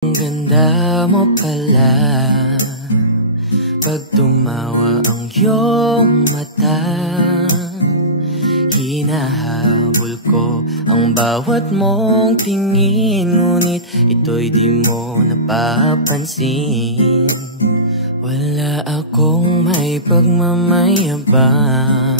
Ang ganda mo pala pag tumawa ang iyong mata. Hinahabol ko ang bawat mong tingin, ngunit ito'y di mo napapansin. Wala akong may pagmamayabang,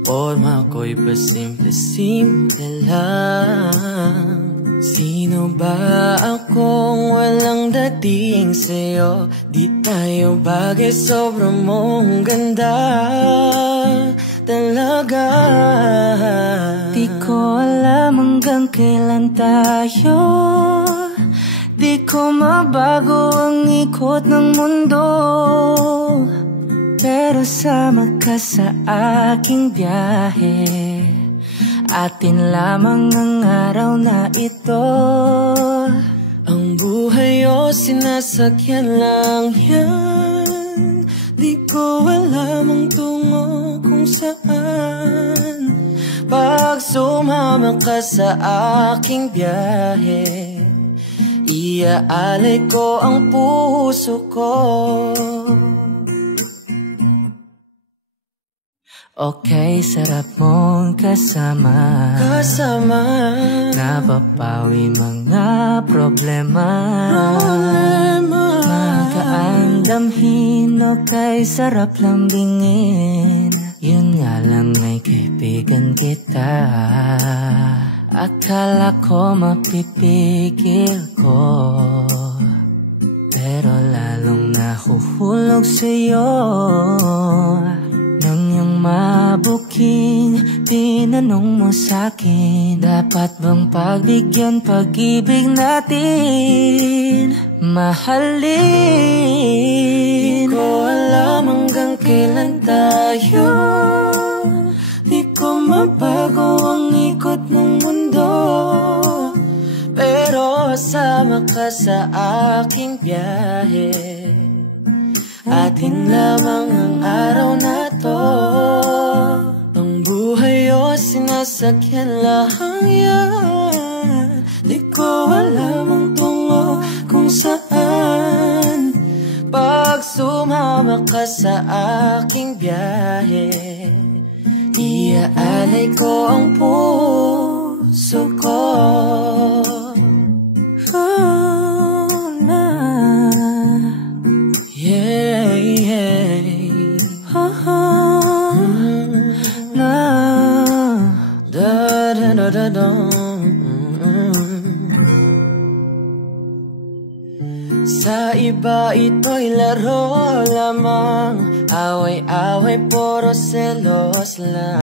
forma ko'y pasimple-simple lang. Sino ba akong walang dating sa'yo? Di tayo bagay, sobrang mong ganda talaga. Di ko alam hanggang kailan tayo, di ko mabago ang ikot ng mundo, pero sama ka sa aking biyahe. Atin lamang ang araw na ito. Ang buhay o sinasakyan lang yan, di ko alam ang tungo kung saan. Pag sumama ka sa aking biyahe, iaalay ko ang puso ko. Okay, sarap mong kasama, napapawi mga problema. Magaan damhin, okay, sarap lambingin. Yun nga lang ay kaibigan kita. Akala ko mapipigil ko, pero lalong nahuhulog sa'yo. Nang iyong mabuking, tinanong mo sa'kin, dapat bang pagbigyan pag-ibig natin, mahalin? Di ko alam hanggang kailan tayo, di ko mabago ang ikot ng mundo, pero sama ka sa aking biyahe. Atin lamang ang araw na to. Ang buhay o sinasakyan lang yan, di ko alam ang tungo kung saan. Pag sumama ka sa aking biyahe, iaalay ko ang puso ko. Sa iba ito'y laro lamang, away-away, puro selos lang.